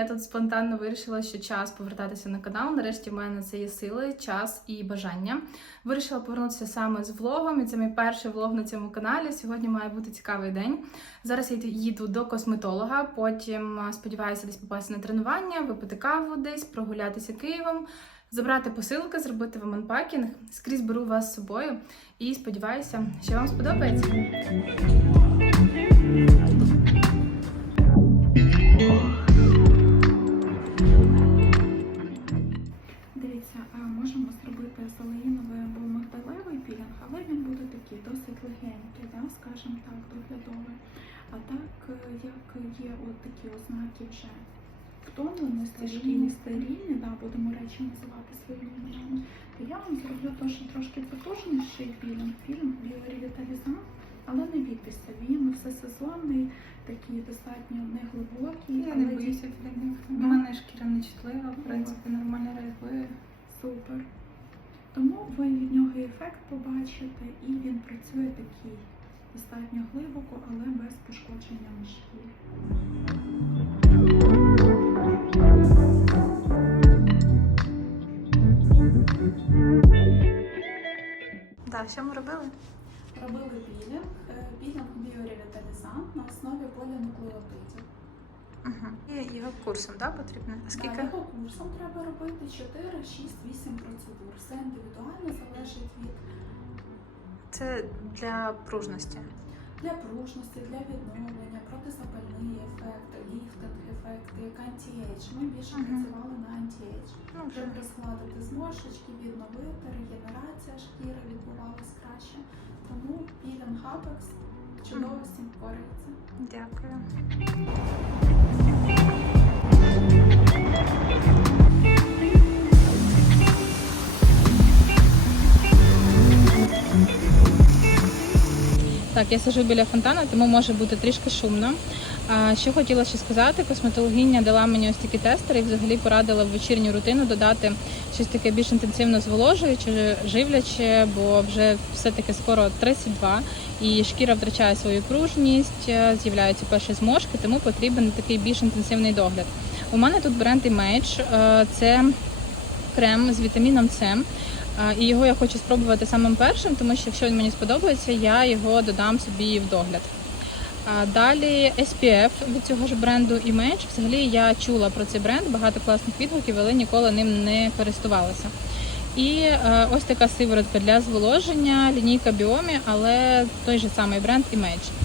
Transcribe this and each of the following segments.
Я тут спонтанно вирішила, що час повертатися на канал. Нарешті в мене це є сили, час і бажання. Вирішила повернутися саме з влогом, і це мій перший влог на цьому каналі. Сьогодні має бути цікавий день. Зараз я їду до косметолога. Потім сподіваюся десь попасти на тренування, випити каву десь, прогулятися Києвом, забрати посилки, зробити вам анпакінг. Скрізь беру вас з собою і сподіваюся, що вам сподобається. Є от такі ознаки вже втомленості, старіння, старіння, да, будемо речі називати своїми іменами, то я вам зроблю теж трошки потужніший пілінг, фільм біоревіталізант, але не бійтеся, він всесезонний, такий достатньо неглибокий, Я але не боюся філінгів. У мене шкіра не чутлива, в принципі, нормально реагує. Супер. Тому ви від нього ефект побачите, і він працює такий достатньо глибоко, але без пошкодження. Так, що ми робили? Робили білінг, е, білінг біоревіталізант на основі полінуклеотидів. Угу. І його курсом, так, потрібно? А скільки? Да, його курсом треба робити 4, 6, 8 процедур. Все індивідуально залежить від Це для пружності. для пружності, для відновлення, протизапальний ефект, ліфтинг ефект, як анті-ейдж. Ми більше працювали на анті-ейдж. Ну. Щоб розгладити зморшечки, відновити, регенерація шкіри відбувалась краще. Тому пілінг Apex чудово всім впорається. Дякую. Так, я сижу біля фонтану, тому може бути трішки шумно. А що хотіла ще сказати, косметологиня дала мені ось такі тестери і взагалі порадила в вечірню рутину додати щось таке більш інтенсивно зволожуюче, живляче, бо вже все-таки скоро 32 і шкіра втрачає свою пружність, е, з'являються перші зморшки, тому потрібен такий більш інтенсивний догляд. У мене тут бренд Image, е, це крем з вітаміном С. І його я хочу спробувати самим першим, тому що якщо він мені сподобається, я його додам собі в догляд. Далі SPF від цього ж бренду Image. Взагалі я чула про цей бренд, багато класних відгуків, але ніколи ним не користувалася. І е, ось така сиворотка для зволоження, лінійка Biomi, але той же самий бренд Image.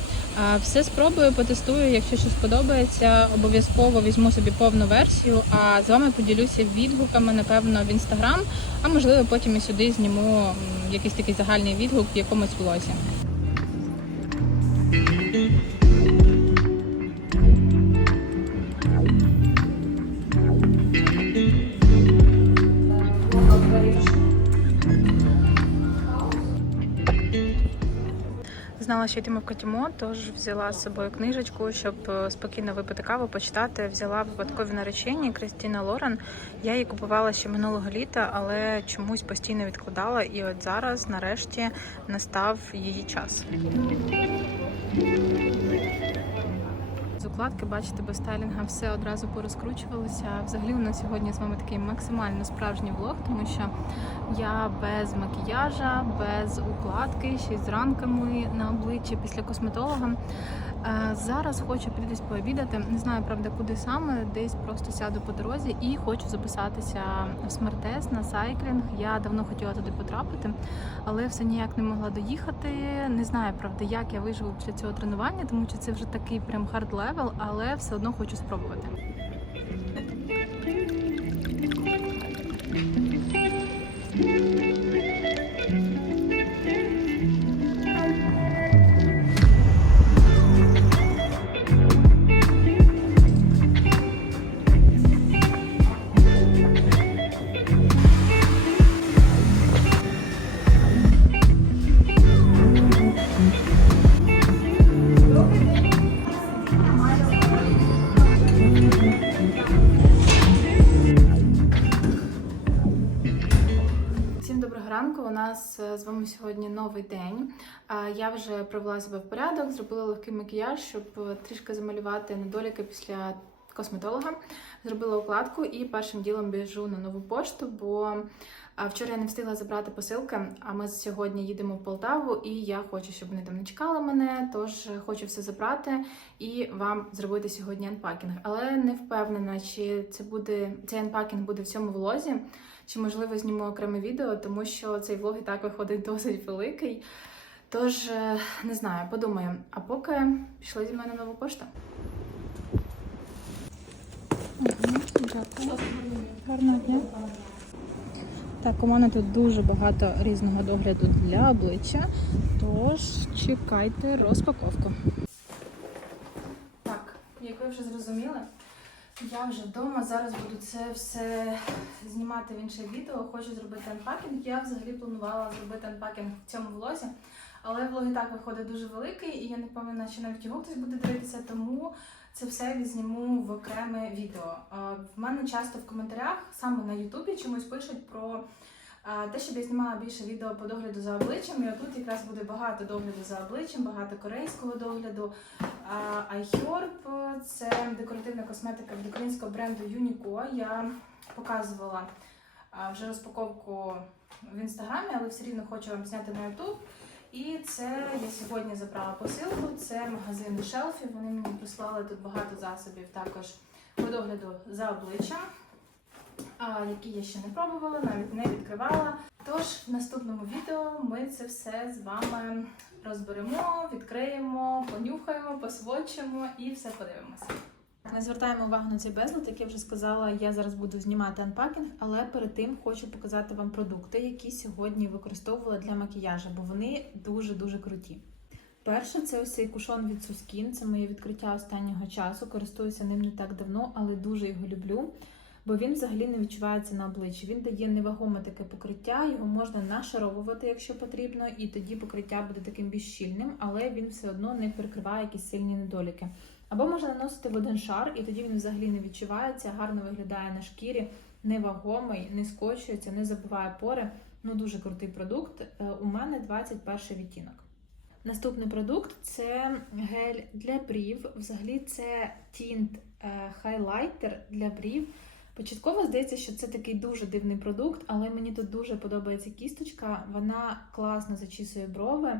Все спробую, потестую. Якщо щось сподобається, обов'язково візьму собі повну версію. А з вами поділюся відгуками, напевно, в інстаграм, а можливо потім і сюди зніму якийсь такий загальний відгук в якомусь влозі. Знала, що йтиме в Катімо, тож взяла з собою книжечку, щоб е, спокійно випити каву, почитати. Взяла випадкові наречені Кристіна Лорен. Я її купувала ще минулого літа, але чомусь постійно відкладала. І от зараз, нарешті, настав її час. Укладки, бачите, без стайлінга все одразу порозкручувалося. Взагалі у нас сьогодні з вами такий максимально справжній влог, тому що я без макіяжа, без укладки, ще й з ранками на обличчі після косметолога. Е, Зараз хочу підесь пообідати. Не знаю, правда, куди саме, десь просто сяду по дорозі і хочу записатися в смертес на сайклінг. Я давно хотіла туди потрапити, але все ніяк не могла доїхати. Не знаю, правда, як я виживу після цього тренування, тому що це вже такий прям хард левел, але все одно хочу спробувати. Е, сьогодні новий день. Я вже привела себе в порядок, зробила легкий макіяж, щоб е, трішки замалювати недоліки після косметолога, зробила укладку і першим ділом біжу на нову пошту, бо вчора я не встигла забрати посилки, а ми сьогодні їдемо в Полтаву, і я хочу, щоб вони там не чекали мене. Тож хочу все забрати і вам зробити сьогодні анпакінг. Але не впевнена, чи це буде цей анпакінг буде в цьому влозі, чи можливо зніму окреме відео, тому що цей влог і так виходить досить великий. Тож е, не знаю, подумаю. А поки пішли зі мною на нову пошту. Дякую. Гарного дня. Так, у мене тут дуже багато різного догляду для обличчя. Тож чекайте розпаковку. Так, як ви вже зрозуміли, я вже вдома. Зараз буду це все знімати в інше відео. Хочу зробити анпакінг. Я взагалі планувала зробити анпакінг в цьому влозі. Але влог і так виходить дуже великий, і я не певна, чи навіть його хтось буде дивитися, тому це все відзніму в окреме відео. В мене часто в коментарях, саме на Ютубі, чомусь пишуть про те, щоб я знімала більше відео по догляду за обличчям. І отут якраз буде багато догляду за обличчям, багато корейського догляду. IHerb – це декоративна косметика від українського бренду Unico. Я показувала вже розпаковку в інстаграмі, але все рівно хочу вам зняти на YouTube. І це я сьогодні забрала посилку. Це магазин Шелфі. Вони мені прислали тут багато засобів також по догляду за обличчям, які я ще не пробувала, навіть не відкривала. Тож в наступному відео ми це все з вами розберемо, відкриємо, понюхаємо, посвочимо і все подивимося. Не звертаємо увагу на цей безлад, як я вже сказала, я зараз буду знімати анпакінг, але перед тим хочу показати вам продукти, які сьогодні використовувала для макіяжу, бо вони дуже-дуже круті. Перше, це ось цей кушон від Suskin, це моє відкриття останнього часу. Користуюся ним не так давно, але дуже його люблю, бо він взагалі не відчувається на обличчі. Він дає невагоме таке покриття, його можна нашаровувати, якщо потрібно, і тоді покриття буде таким більш щільним, але він все одно не перекриває якісь сильні недоліки. Або можна наносити в один шар, і тоді він взагалі не відчувається, гарно виглядає на шкірі, невагомий, не скочується, не забиває пори. Ну дуже крутий продукт. Е, У мене 21 відтінок. Наступний продукт це гель для брів. Взагалі це тінт е, хайлайтер для брів. Початково здається, що це такий дуже дивний продукт, але мені тут дуже подобається кісточка. Вона класно зачісує брови.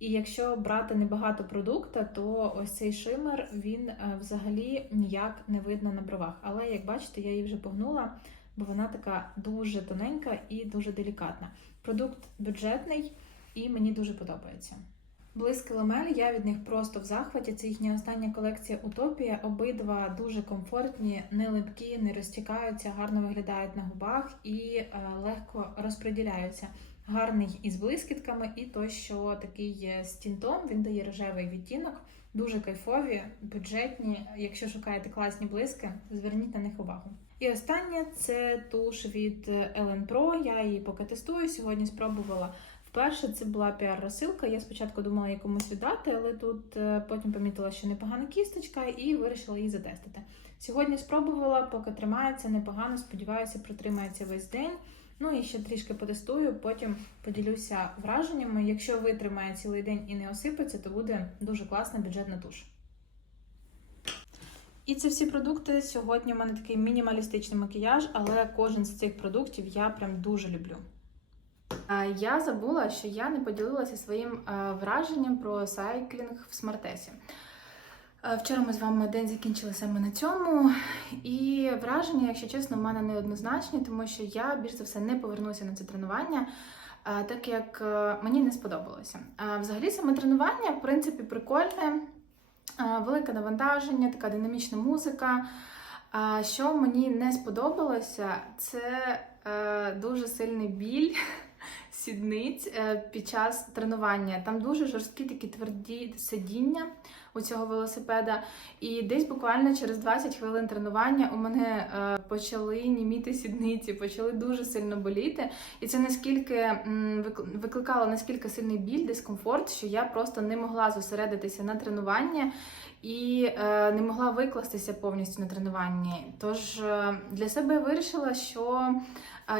І якщо брати небагато продукту, то ось цей шимер він е, взагалі ніяк не видно на бровах. Але як бачите, я її вже погнула, бо вона така дуже тоненька і дуже делікатна. Продукт бюджетний і мені дуже подобається. Блиски ламель, я від них просто в захваті. Це їхня остання колекція Утопія. Обидва дуже комфортні, не липкі, не розтікаються, гарно виглядають на губах і е, легко розподіляються. Гарний із блискітками, і той, що такий є з тінтом, він дає рожевий відтінок, дуже кайфові, бюджетні. Якщо шукаєте класні блиски, зверніть на них увагу. І останнє це туш від Ellen Pro. Я її поки тестую. Сьогодні спробувала вперше. Це була піар-розсилка. Я спочатку думала її комусь віддати, але тут е, потім помітила, що непогана кісточка, і вирішила її затестити. Сьогодні спробувала, поки тримається непогано. Сподіваюся, протримається весь день. Ну і ще трішки потестую, потім поділюся враженнями. Якщо витримає цілий день і не осипеться, то буде дуже класна бюджетна туш. І це всі продукти. Сьогодні у мене такий мінімалістичний макіяж, але кожен з цих продуктів я прям дуже люблю. Я забула, що я не поділилася своїм е, враженням про сайклінг в смартесі. Е, Вчора ми з вами день закінчили саме на цьому, і враження, якщо чесно, в мене неоднозначні, тому що я більш за все не повернуся на це тренування, е, так як мені не сподобалося. Взагалі, саме тренування, в принципі, прикольне, велике навантаження, така динамічна музика. Що мені не сподобалося, це дуже сильний біль сідниць е, під час тренування. Там дуже жорсткі такі тверді сидіння у цього велосипеда. І десь буквально через 20 хвилин тренування у мене е, почали німіти сідниці, почали дуже сильно боліти. І це наскільки викликало наскільки сильний біль, дискомфорт, що я просто не могла зосередитися на тренуванні і е, не могла викластися повністю на тренуванні. Тож е, для себе вирішила, що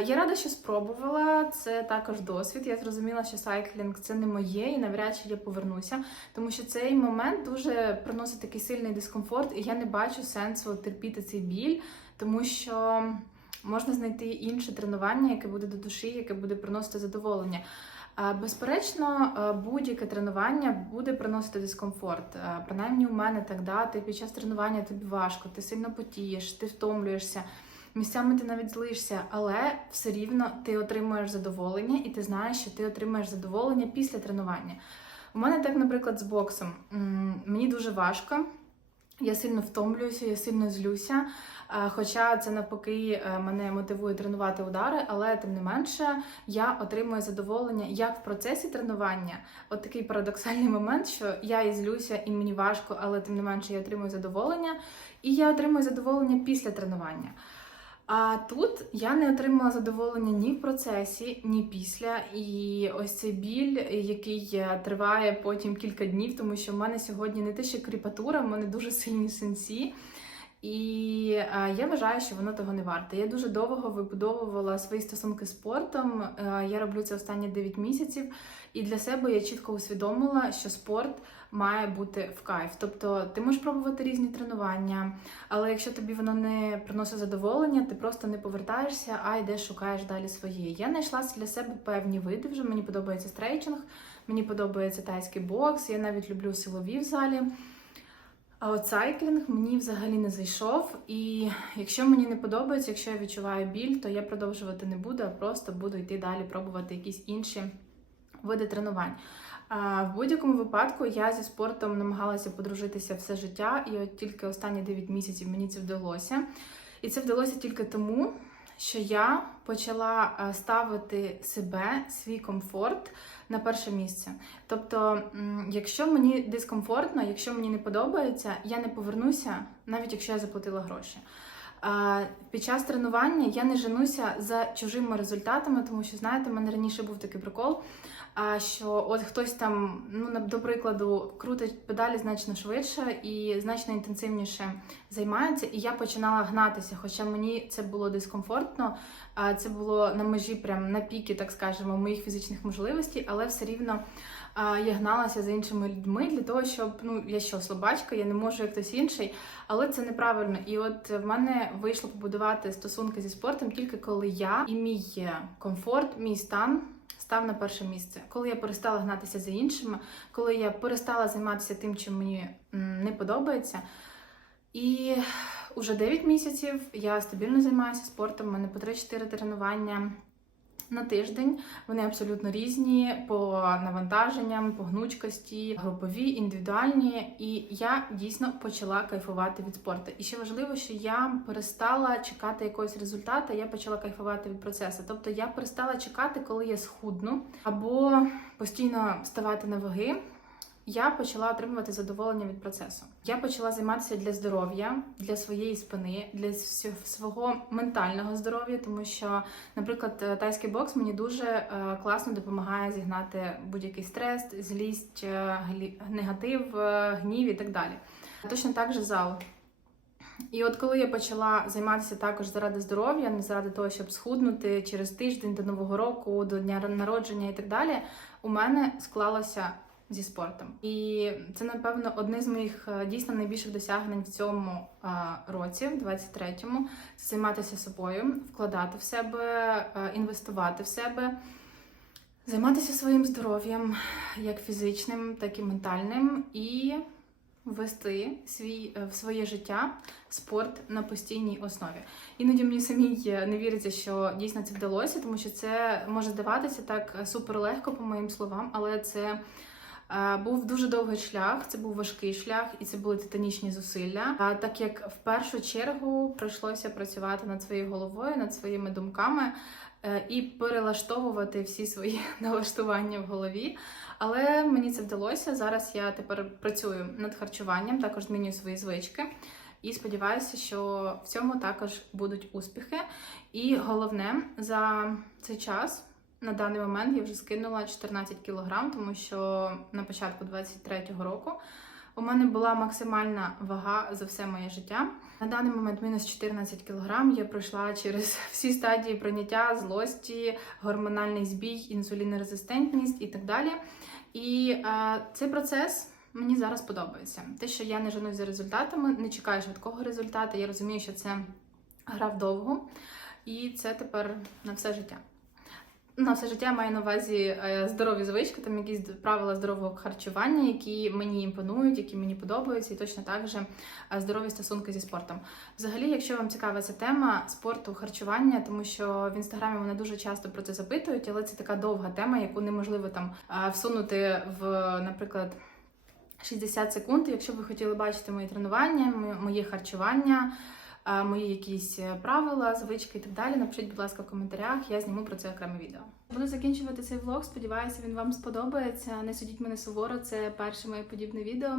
я рада, що спробувала. Це також досвід. Я зрозуміла, що сайклінг це не моє, і навряд чи я повернуся, тому що цей момент дуже приносить такий сильний дискомфорт, і я не бачу сенсу терпіти цей біль, тому що можна знайти інше тренування, яке буде до душі, яке буде приносити задоволення. Безперечно, будь-яке тренування буде приносити дискомфорт. Принаймні у мене так, да, ти під час тренування тобі важко, ти сильно потієш, ти втомлюєшся. Місцями ти навіть злишся, але все рівно ти отримуєш задоволення, і ти знаєш, що ти отримаєш задоволення після тренування. У мене так, наприклад, з боксом. Мені дуже важко, я сильно втомлююся, я сильно злюся. Е, Хоча це навпаки е, мене мотивує тренувати удари, але тим не менше я отримую задоволення як в процесі тренування. От такий парадоксальний момент, що я і злюся, і мені важко, але тим не менше я отримую задоволення, і я отримую задоволення після тренування. А тут я не отримала задоволення ні в процесі, ні після. І ось цей біль, який е, триває потім кілька днів, тому що в мене сьогодні не те, що кріпатура, в мене дуже сильні сенсі. І е, я вважаю, що воно того не варте. Я дуже довго вибудовувала свої стосунки з спортом. Е, я роблю це останні 9 місяців, і для себе я чітко усвідомила, що спорт має бути в кайф. Тобто ти можеш пробувати різні тренування, але якщо тобі воно не приносить задоволення, ти просто не повертаєшся, а йдеш шукаєш далі своє. Я знайшла для себе певні види. Вже мені подобається стрейчинг, мені подобається тайський бокс. Я навіть люблю силові в залі. А от сайклінг мені взагалі не зайшов. І якщо мені не подобається, якщо я відчуваю біль, то я продовжувати не буду, а просто буду йти далі, пробувати якісь інші види тренувань. А в будь-якому випадку я зі спортом намагалася подружитися все життя, і от тільки останні 9 місяців мені це вдалося. І це вдалося тільки тому, що я почала е, ставити себе, свій комфорт на перше місце. Тобто, якщо мені дискомфортно, якщо мені не подобається, я не повернуся, навіть якщо я заплатила гроші. Під час тренування я не женуся за чужими результатами, тому що знаєте, в мене раніше був такий прикол. А що от хтось там, ну до прикладу, крутить педалі значно швидше і значно інтенсивніше займається, і я починала гнатися, хоча мені це було дискомфортно, це було на межі, прям на піки, так скажемо, моїх фізичних можливостей, але все рівно я гналася за іншими людьми для того, щоб ну я що, слабачка, я не можу як хтось інший, але це неправильно. І от в мене вийшло побудувати стосунки зі спортом тільки коли я і мій комфорт, мій стан став на перше місце. Коли я перестала гнатися за іншими, коли я перестала займатися тим, чим мені не подобається. І вже 9 місяців я стабільно займаюся спортом. У мене по 3-4 тренування на тиждень. Вони абсолютно різні по навантаженням, по гнучкості, групові, індивідуальні. І я дійсно почала кайфувати від спорту. І ще важливо, що я перестала чекати якогось результату, я почала кайфувати від процесу. Тобто я перестала чекати, коли я схудну, або постійно вставати на ваги. Я почала отримувати задоволення від процесу. Я почала займатися для здоров'я, для своєї спини, для свого ментального здоров'я, тому що, наприклад, е, тайський бокс мені дуже е, класно допомагає зігнати будь-який стрес, злість, е, негатив, гнів і так далі. Точно так же зал. І от коли я почала займатися також заради здоров'я, не заради того, щоб схуднути через тиждень до нового року, до дня народження і так далі, у мене склалося зі спортом. І це, напевно, одне з моїх е, дійсно найбільших досягнень в цьому е, році, в 23-му, це займатися собою, вкладати в себе, е, інвестувати в себе. Займатися своїм здоров'ям, як фізичним, так і ментальним, і ввести свій, в своє життя спорт на постійній основі. Іноді мені самій е, не віриться, що дійсно це вдалося, тому що це може здаватися так супер легко, по моїм словам, але це був дуже довгий шлях, це був важкий шлях, і це були титанічні зусилля. А так як в першу чергу прийшлося працювати над своєю головою, над своїми думками е, і перелаштовувати всі свої налаштування в голові. Але мені це вдалося. Зараз я тепер працюю над харчуванням, також змінюю свої звички. І сподіваюся, що в цьому також будуть успіхи. І головне, за цей час на даний момент я вже скинула 14 кілограм, тому що на початку 23-го року У мене була максимальна вага за все моє життя. На даний момент мінус 14 кг. Я пройшла через всі стадії прийняття злості, гормональний збій, інсулінорезистентність і так далі. І е, цей процес мені зараз подобається. Те, що я не женусь за результатами, не чекаю швидкого результату. Я розумію, що це гра вдовго, і це тепер на все життя. На все життя маю на увазі е, здорові звички, там якісь правила здорового харчування, які мені імпонують, які мені подобаються, і точно так же е, здорові стосунки зі спортом. Взагалі, якщо вам цікава ця тема спорту, харчування, тому що в інстаграмі мене дуже часто про це запитують, але це така довга тема, яку неможливо там е, всунути в, наприклад. 60 секунд. Якщо ви хотіли бачити мої тренування, моє харчування, мої якісь е, правила, звички і так далі, напишіть, будь ласка, в коментарях, я зніму про це окреме відео. Буду закінчувати цей влог. Сподіваюся, він вам сподобається. Не судіть мене суворо, це перше моє подібне відео.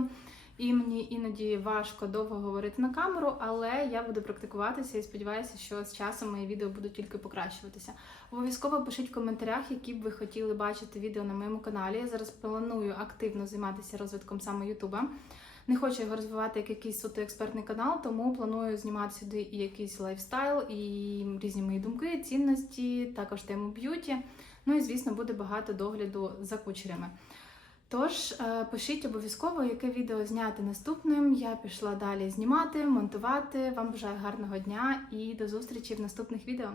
І мені іноді важко довго говорити на камеру, але я буду практикуватися і сподіваюся, що з часом мої відео будуть тільки покращуватися. Обов'язково пишіть в коментарях, які б ви хотіли бачити відео на моєму каналі. Я зараз планую активно займатися розвитком саме Ютуба. Не хочу його розвивати як якийсь суто експертний канал, тому планую знімати сюди і якийсь лайфстайл, і різні мої думки, цінності, також тему б'юті. Ну і звісно, буде багато догляду за кучерями. Тож е, пишіть обов'язково, яке відео зняти наступним. Я пішла далі знімати, монтувати. Вам бажаю гарного дня і до зустрічі в наступних відео.